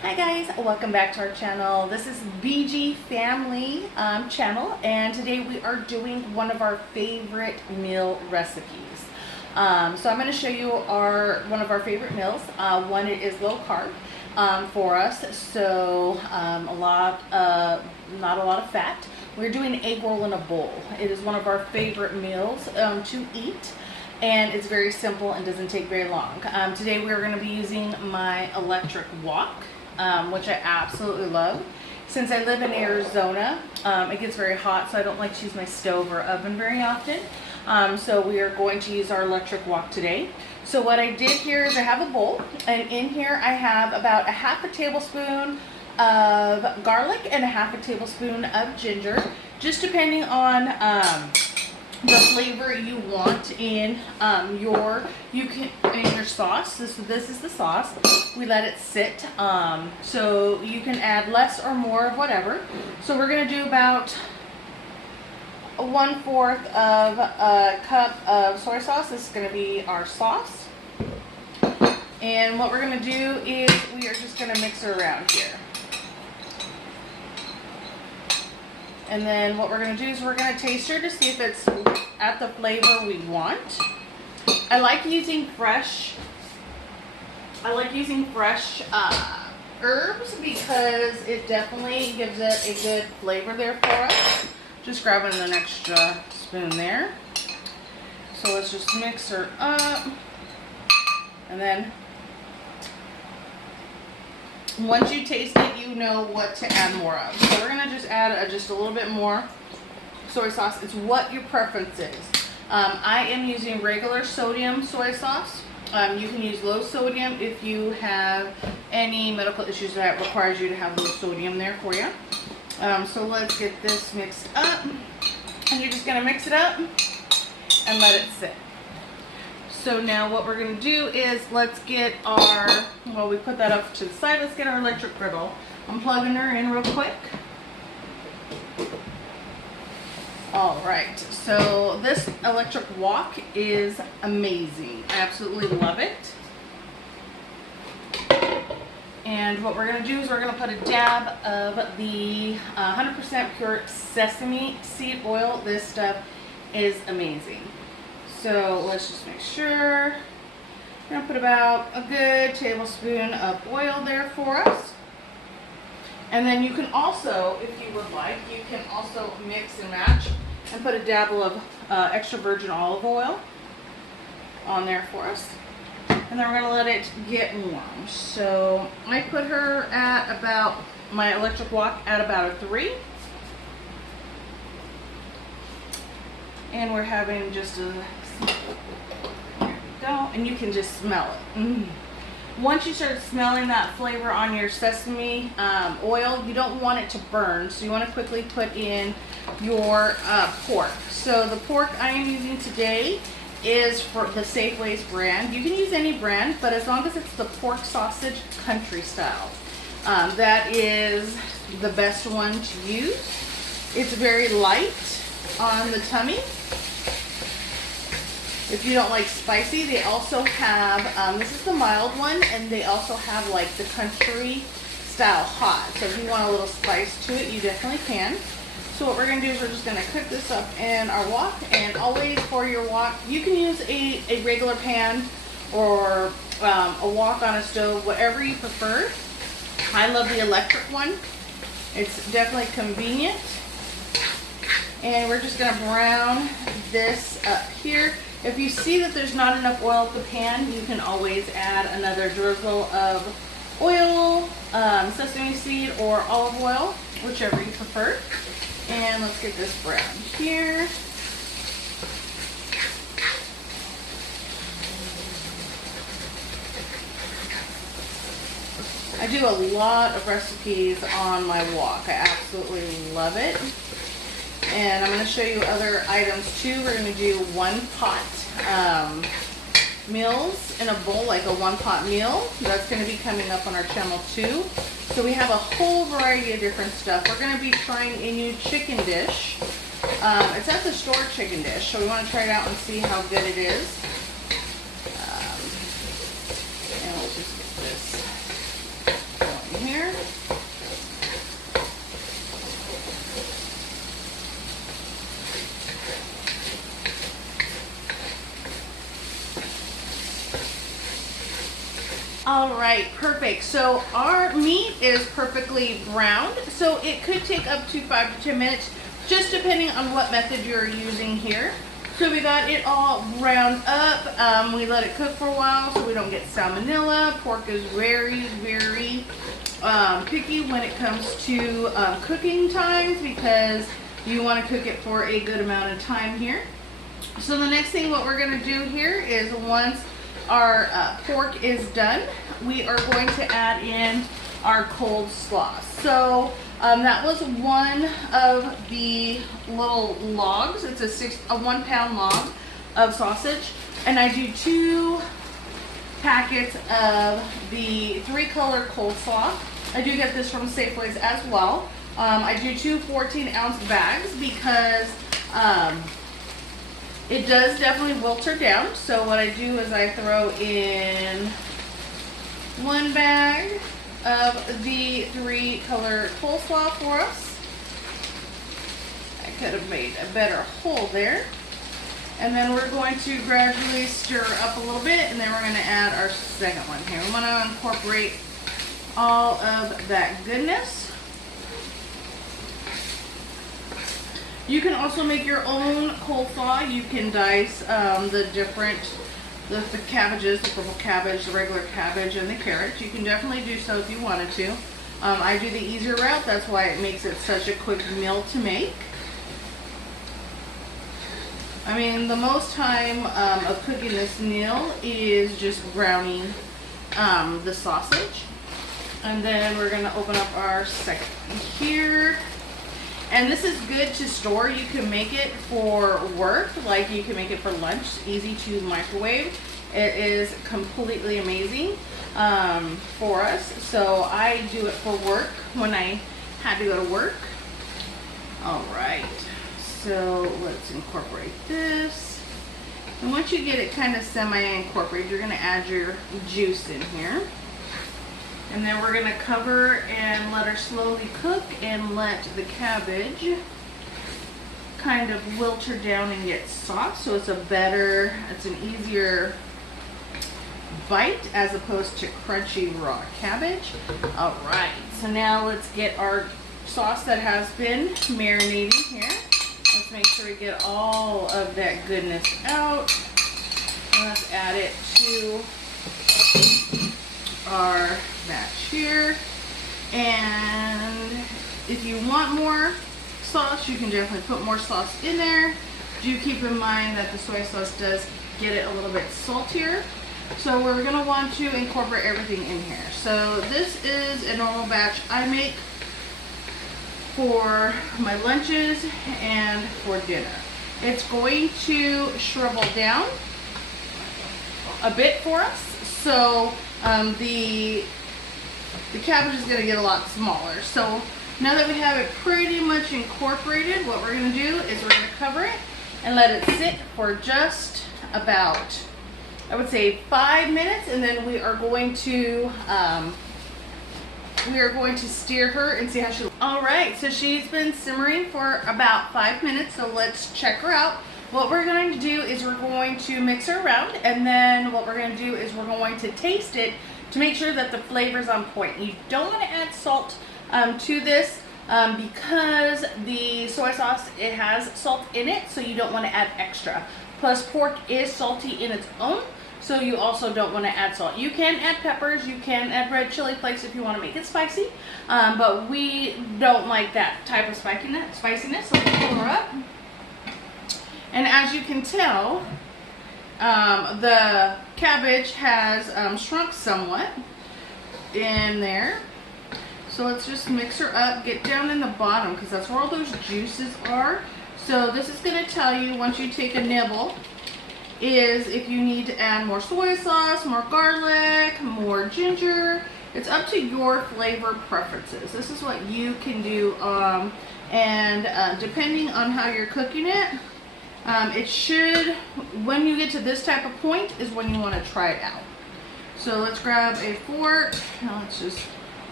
Hi guys, welcome back to our channel. This is BG Family channel, and today we are doing one of our favorite meal recipes. So I'm going to show you one of our favorite meals. One, it is low carb for us, so not a lot of fat. We're doing egg roll in a bowl. It is one of our favorite meals to eat. And it's very simple and doesn't take very long. Today we're going to be using my electric wok, which I absolutely love. Since I live in Arizona, it gets very hot, so I don't like to use my stove or oven very often. So we are going to use our electric wok today. So what I did here is I have a bowl, and in here I have about a half a tablespoon of garlic and a half a tablespoon of ginger, just depending on the flavor you want in your sauce. This is the sauce. We let it sit, so you can add less or more of whatever. So we're gonna do about 1/4 of a cup of soy sauce. This is gonna be our sauce. And what we're gonna do is we are just gonna mix it around here. And then what we're going to do is we're going to taste her to see if it's at the flavor we want. I like using fresh herbs because it definitely gives it a good flavor there for us. Just grabbing an extra spoon there. So let's just mix her up. And then once you taste it, you know what to add more of. So we're going to just add just a little bit more soy sauce. It's what your preference is. I am using regular sodium soy sauce. You can use low sodium if you have any medical issues that requires you to have low sodium there for you. So let's get this mixed up. And you're just going to mix it up and let it sit. So now what we're going to do is let's get we put that up to the side. Let's get our electric griddle. I'm plugging her in real quick. Alright, so this electric wok is amazing. I absolutely love it. And what we're going to do is we're going to put a dab of the 100% pure sesame seed oil. This stuff is amazing. So let's just make sure. I'm going to put about a good tablespoon of oil there for us. And then you can also, if you would like, you can also mix and match and put a dabble of extra virgin olive oil on there for us. And then we're going to let it get warm. So I put her at about, my electric wok at about a 3. And we're having just a, there we go, and you can just smell it. Once you start smelling that flavor on your sesame oil, you don't want it to burn, so you want to quickly put in your pork. So the pork I am using today is for the Safeway's brand. You can use any brand, but as long as it's the pork sausage country style, that is the best one to use. It's very light on the tummy. If you don't like spicy, they also have, this is the mild one, and they also have like the country style hot. So if you want a little spice to it, you definitely can. So what we're going to do is we're just going to cook this up in our wok. And always for your wok, you can use a regular pan or a wok on a stove, whatever you prefer. I love the electric one. It's definitely convenient. And we're just going to brown this up here. If you see that there's not enough oil at the pan, you can always add another drizzle of oil, sesame seed, or olive oil, whichever you prefer. And let's get this brown here. I do a lot of recipes on my wok. I absolutely love it. And I'm going to show you other items too. We're going to do one pot meals in a bowl, like a one pot meal. That's going to be coming up on our channel too. So we have a whole variety of different stuff. We're going to be trying a new chicken dish. It's at the store chicken dish, so we want to try it out and see how good it is. And we'll just get this going here. right, perfect. So our meat is perfectly browned, so it could take up to 5 to 10 minutes, just depending on what method you're using here. So we got it all browned up. We let it cook for a while so we don't get salmonella. Pork is very, very picky when it comes to cooking times, because you want to cook it for a good amount of time here. So the next thing what we're going to do here is, once our pork is done, we are going to add in our cold slaw. So that was one of the little logs. It's a 1 pound log of sausage, and I do 2 packets of the 3-color coleslaw. I do get this from Safeways as well. I do 2 14-ounce bags because it does definitely wilter down. So what I do is I throw in 1 bag of the 3-color coleslaw for us. I could have made a better hole there. And then we're going to gradually stir up a little bit, and then we're going to add our second one here. We want to incorporate all of that goodness. You can also make your own coleslaw. You can dice the cabbages, the purple cabbage, the regular cabbage, and the carrots. You can definitely do so if you wanted to. I do the easier route. That's why it makes it such a quick meal to make. I mean, the most time of cooking this meal is just browning the sausage. And then we're going to open up our second one here. And this is good to store. You can make it for work, like you can make it for lunch. It's easy to microwave. It is completely amazing for us. So I do it for work when I had to go to work. All right. So let's incorporate this. And once you get it kind of semi-incorporated, you're going to add your juice in here. And then we're going to cover and let her slowly cook and let the cabbage kind of wilter down and get soft. So it's an easier bite as opposed to crunchy raw cabbage. All right, so now let's get our sauce that has been marinating here. Let's make sure we get all of that goodness out. And let's add it to our batch here. And if you want more sauce, you can definitely put more sauce in there. Do keep in mind that the soy sauce does get it a little bit saltier. So we're going to want to incorporate everything in here. So this is a normal batch I make for my lunches and for dinner. It's going to shrivel down a bit for us. So the cabbage is going to get a lot smaller. So now that we have it pretty much incorporated, what we're going to do is we're going to cover it and let it sit for just about, I would say, 5 minutes, and then we are going to steer her and see how she looks. All right, so she's been simmering for about 5 minutes, so let's check her out. What we're going to do is we're going to mix her around, and then what we're going to do is we're going to taste it to make sure that the flavor's on point. You don't want to add salt to this because the soy sauce, it has salt in it, so you don't want to add extra. Plus, pork is salty in its own, so you also don't want to add salt. You can add peppers, you can add red chili flakes if you want to make it spicy, but we don't like that type of spiciness, so we'll pull her up. And as you can tell, the cabbage has shrunk somewhat in there. So let's just mix her up, get down in the bottom because that's where all those juices are. So this is going to tell you, once you take a nibble, is if you need to add more soy sauce, more garlic, more ginger. It's up to your flavor preferences. This is what you can do, and depending on how you're cooking it, it should, when you get to this type of point, is when you want to try it out. So let's grab a fork, and let's just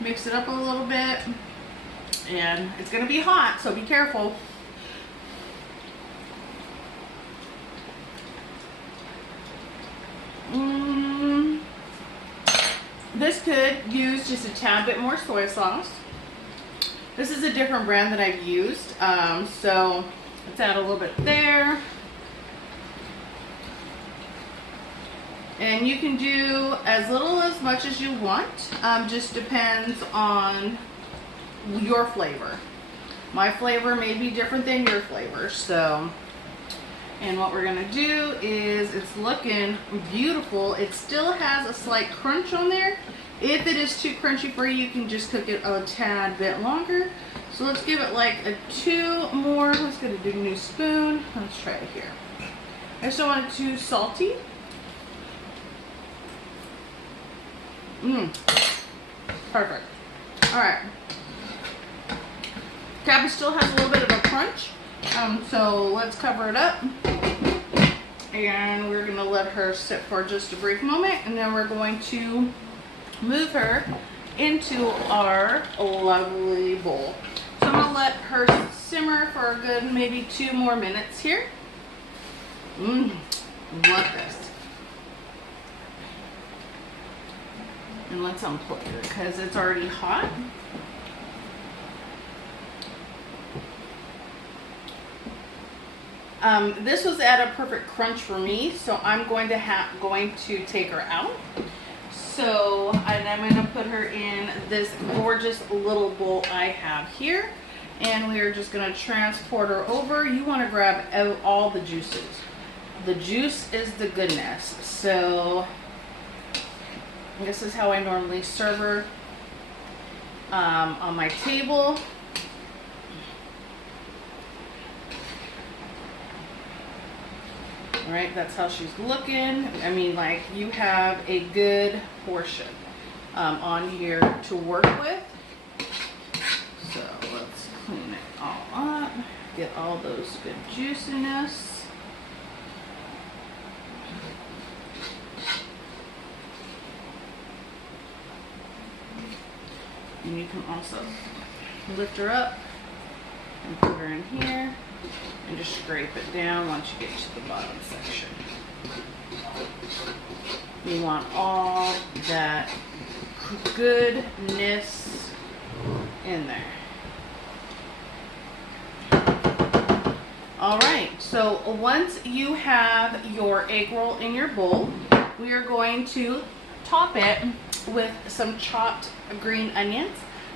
mix it up a little bit. And it's going to be hot, so be careful. This could use just a tad bit more soy sauce. This is a different brand that I've used, so let's add a little bit there. And you can do as little as much as you want, just depends on your flavor. My flavor may be different than your flavor, so. And what we're gonna do is, it's looking beautiful. It still has a slight crunch on there. If it is too crunchy for you, you can just cook it a tad bit longer. So let's give it like a 2 more. Let's get a new spoon. Let's try it here. I just don't want it too salty. Perfect. Alright. Cabbage still has a little bit of a crunch. So let's cover it up. And we're going to let her sit for just a brief moment. And then we're going to move her into our lovely bowl. So I'm going to let her simmer for a good maybe 2 more minutes here. Love this. And let's unplug it because it's already hot. This was at a perfect crunch for me, so I'm going to take her out. So, and I'm going to put her in this gorgeous little bowl I have here, and we are just going to transport her over. You want to grab all the juices. The juice is the goodness. So this is how I normally serve her on my table. All right, that's how she's looking. I mean, like, you have a good portion on here to work with. So let's clean it all up, get all those good juiciness. And you can also lift her up and put her in here and just scrape it down once you get to the bottom section. You want all that goodness in there. All right, so once you have your egg roll in your bowl, we are going to top it with some chopped green onions.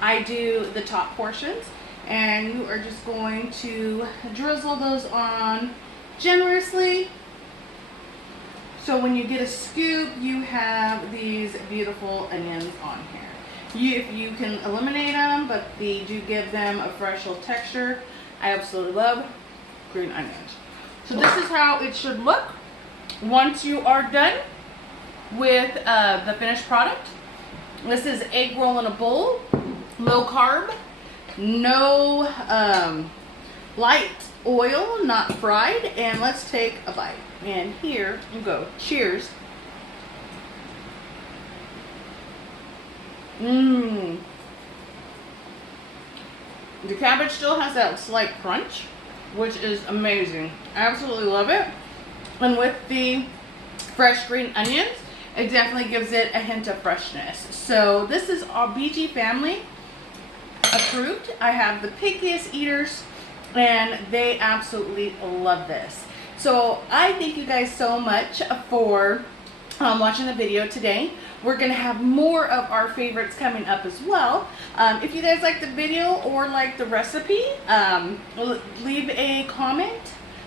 I do the top portions, and you are just going to drizzle those on generously. So when you get a scoop, you have these beautiful onions on here. If you can eliminate them, but they do give them a fresh little texture. I absolutely love green onions. So this is how it should look once you are done with the finished product. This is egg roll in a bowl, low carb, no light oil, not fried. And let's take a bite. And here you go. Cheers. The cabbage still has that slight crunch, which is amazing. I absolutely love it. And with the fresh green onions, it definitely gives it a hint of freshness. So this is our BG family approved. I have the pickiest eaters, and they absolutely love this. So I thank you guys so much for watching the video today. We're going to have more of our favorites coming up as well. If you guys like the video or like the recipe, leave a comment.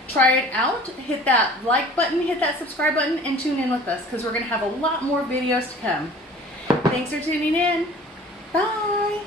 Try it out, hit that like button, hit that subscribe button, and tune in with us because we're going to have a lot more videos to come. Thanks for tuning in. Bye.